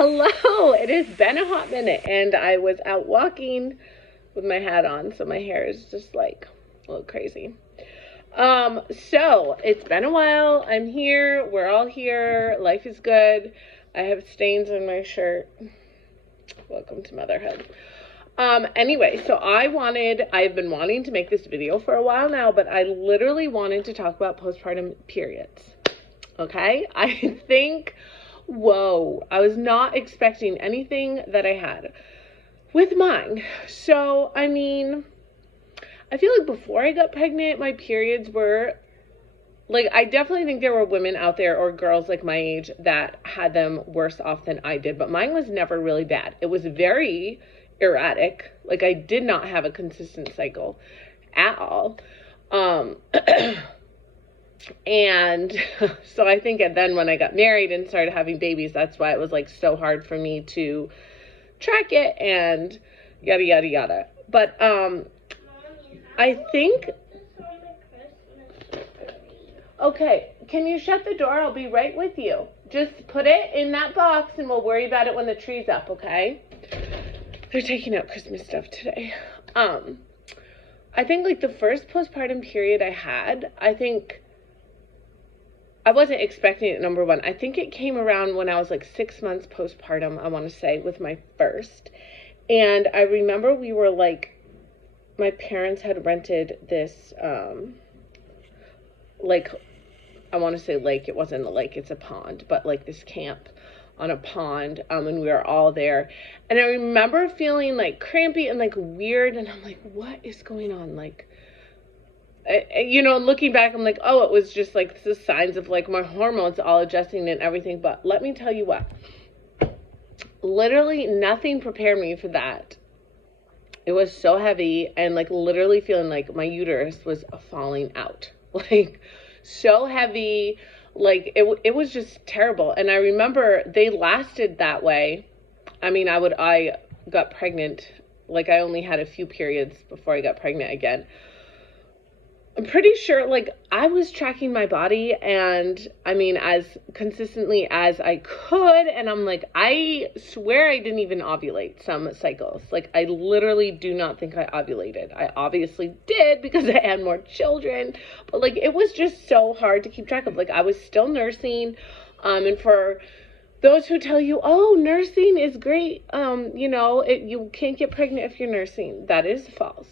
Hello, it has been a hot minute and I was out walking with my hat on, so my hair is just like a little crazy. So it's been a while. I'm here. We're all here. Life is good. I have stains on my shirt. Welcome to motherhood. Anyway, so I've been wanting to make this video for a while now, but I literally wanted to talk about postpartum periods. Okay? I think, whoa, I was not expecting anything that I had with mine. So, I mean, I feel like before I got pregnant, my periods were, like, I definitely think there were women out there or girls like my age that had them worse off than I did, but mine was never really bad. It was very erratic. Like, I did not have a consistent cycle at all. And so I think then when I got married and started having babies, that's why it was like so hard for me to track it and yada, yada, yada. But, I think, okay, can you shut the door? I'll be right with you. Just put it in that box and we'll worry about it when the tree's up, okay? They're taking out Christmas stuff today. I think like the first postpartum period I had, I think I wasn't expecting it, number one. I think it came around when I was like 6 months postpartum, I want to say, with my first. And I remember we were like, my parents had rented this, like, I want to say lake. It wasn't a lake, it's a pond, but like this camp on a pond, and we were all there. And I remember feeling like crampy and like weird, and I'm like, what is going on? Like, you know, looking back, I'm like, oh, it was just like the signs of like my hormones all adjusting and everything. But let me tell you what, literally nothing prepared me for that. It was so heavy and like literally feeling like my uterus was falling out, like so heavy. Like it was just terrible. And I remember they lasted that way. I mean, I got pregnant, like I only had a few periods before I got pregnant again. I'm pretty sure, like, I was tracking my body, and I mean, as consistently as I could, and I'm like, I swear I didn't even ovulate some cycles. Like, I literally do not think I ovulated. I obviously did because I had more children, but like, it was just so hard to keep track of. Like, I was still nursing, and for those who tell you, oh, nursing is great, you know, you can't get pregnant if you're nursing, that is false.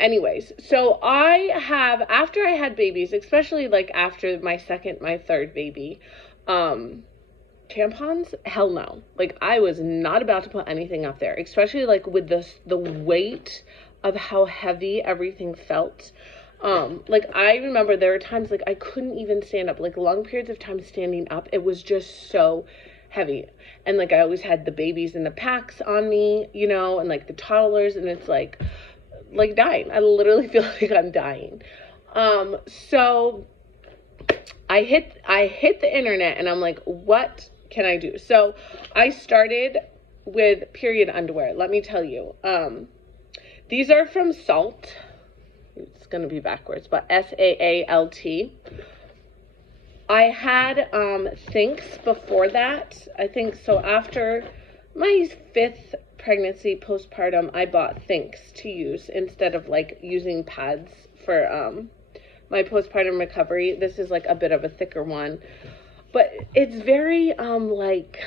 Anyways, so after I had babies, especially like after my third baby, tampons, hell no. Like, I was not about to put anything up there, especially like with the weight of how heavy everything felt. Like, I remember there were times like I couldn't even stand up, like long periods of time standing up. It was just so heavy. And like, I always had the babies in the packs on me, you know, and like the toddlers, and it's like dying. I literally feel like I'm dying. So I hit the internet and I'm like, what can I do? So I started with period underwear. Let me tell you, these are from SAALT. It's going to be backwards, but SAALT. I had, Thinks before that. I think so after my 5th pregnancy postpartum, I bought Thinks to use instead of like using pads for my postpartum recovery. This is like a bit of a thicker one, but it's very like,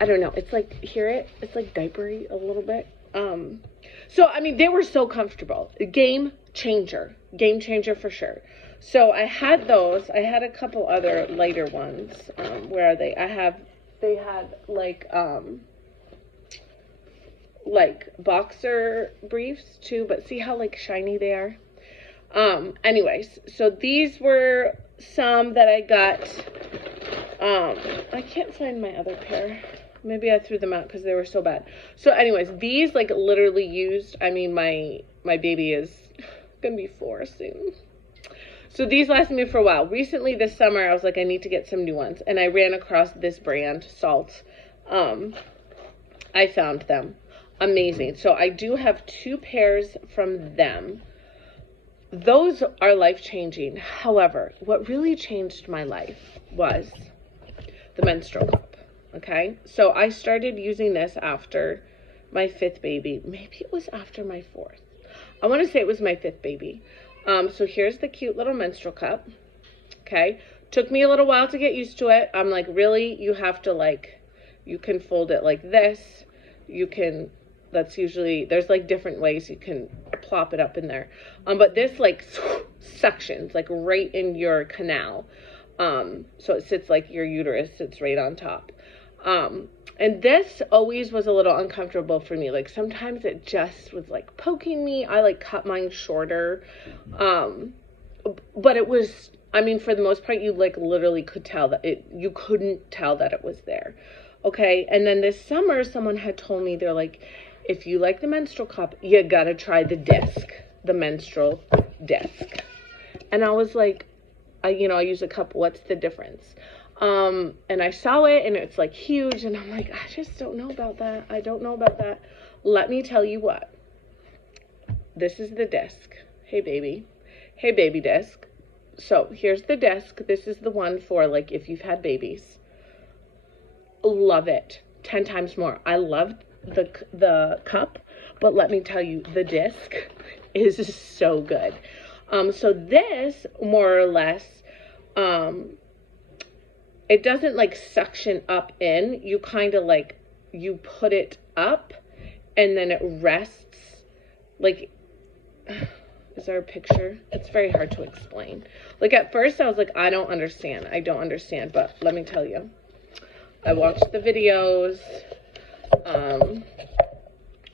I don't know, it's like, it's like diapery a little bit. So I mean, they were so comfortable. Game changer for sure. So I had those. I had a couple other lighter ones. Where are they? They had like boxer briefs too, but see how like shiny they are? Anyways, so these were some that I got. I can't find my other pair. Maybe I threw them out because they were so bad. So anyways, these like literally used, I mean, my baby is gonna be 4 soon. So these lasted me for a while. Recently this summer, I was like, I need to get some new ones. And I ran across this brand, SAALT. I found them. Amazing. So I do have 2 pairs from them. Those are life-changing. However, what really changed my life was the menstrual cup. Okay, so I started using this after my 5th baby. Maybe it was after my 4th. I want to say it was my 5th baby. So here's the cute little menstrual cup. Okay, took me a little while to get used to it. I'm like, really? You have to like, you can fold it like this. You can, that's usually, there's like different ways you can plop it up in there. But this like sections like right in your canal. So it sits like your uterus sits right on top. And this always was a little uncomfortable for me. Like sometimes it just was like poking me. I like cut mine shorter. But it was, I mean, for the most part, you like literally could tell that you couldn't tell that it was there. Okay. And then this summer, someone had told me, they're like, if you like the menstrual cup, you gotta try the disc, the menstrual disc. And I was like, I use a cup. What's the difference? And I saw it and it's like huge. And I'm like, I just don't know about that. I don't know about that. Let me tell you what. This is the disc. Hey, baby. Hey, baby disc. So here's the disc. This is the one for like if you've had babies. Love it. 10 times more. I love the cup, but let me tell you, the disc is so good. So this more or less, it doesn't like suction up in. You kind of like, you put it up and then it rests like, is there a picture? It's very hard to explain. Like at first I was like, I don't understand. But let me tell you, I watched the videos.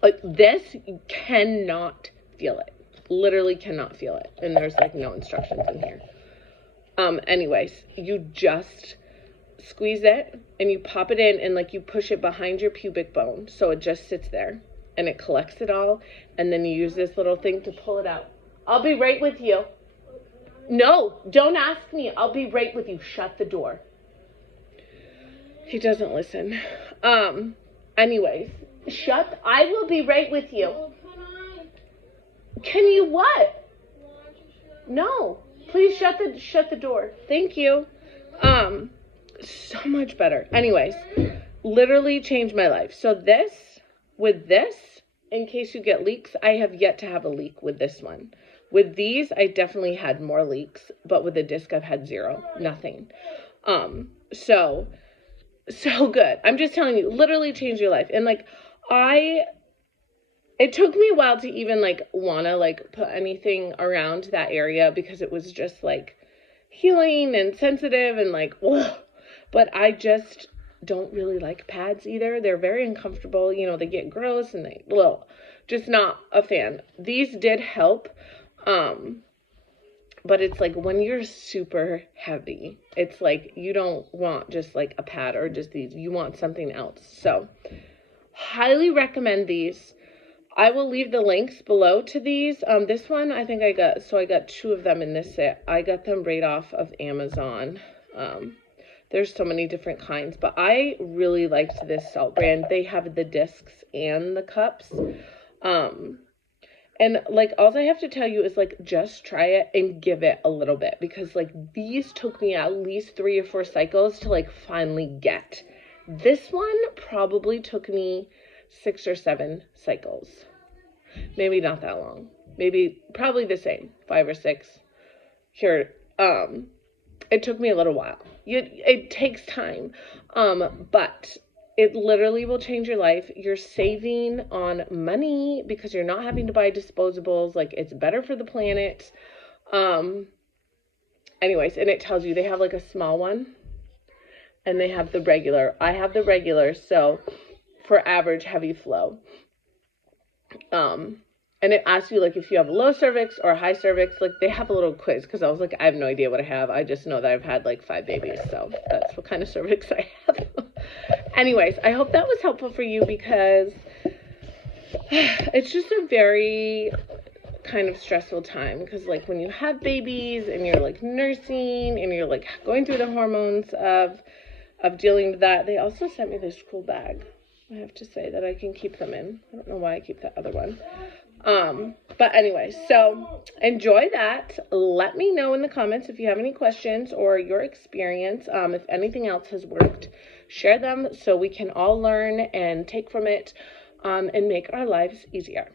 Like this, you cannot feel it. Literally cannot feel it. And there's like no instructions in here. Anyways, you just squeeze it and you pop it in and like you push it behind your pubic bone. So it just sits there and it collects it all. And then you use this little thing to pull it out. I'll be right with you. No, don't ask me. I'll be right with you. Shut the door. He doesn't listen. Anyways, I will be right with you. Can you what? No, please shut the door. Thank you. So much better. Anyways, literally changed my life. So with this, in case you get leaks, I have yet to have a leak with this one. With these, I definitely had more leaks, but with the disc, I've had zero, nothing. So good. I'm just telling you, literally changed your life. And like, it took me a while to even like wanna like put anything around that area because it was just like healing and sensitive and like, ugh. But I just don't really like pads either. They're very uncomfortable. You know, they get gross and just not a fan. These did help. But it's like when you're super heavy, it's like you don't want just like a pad or just these. You want something else. So highly recommend these. I will leave the links below to these. This one I think I got 2 of them in this set. I got them right off of Amazon. There's so many different kinds, but I really liked this SAALT brand. They have the discs and the cups. And like, all I have to tell you is like, just try it and give it a little bit, because like these took me at least 3 or 4 cycles to like finally get. This one probably took me 6 or 7 cycles. Maybe not that long. Probably the same, 5 or 6. Here, it took me a little while. It takes time, but it literally will change your life. You're saving on money because you're not having to buy disposables. Like, it's better for the planet. Anyways, and it tells you they have like a small one and they have the regular. I have the regular, so for average heavy flow. And it asks you like if you have a low cervix or a high cervix. Like, they have a little quiz because I was like, I have no idea what I have. I just know that I've had like 5 babies, so that's what kind of cervix I have. Anyways, I hope that was helpful for you, because it's just a very kind of stressful time, because like when you have babies and you're like nursing and you're like going through the hormones of dealing with that. They also sent me this cool bag, I have to say, that I can keep them in. I don't know why I keep that other one. But anyway, so enjoy that. Let me know in the comments if you have any questions or your experience. If anything else has worked, share them so we can all learn and take from it, and make our lives easier.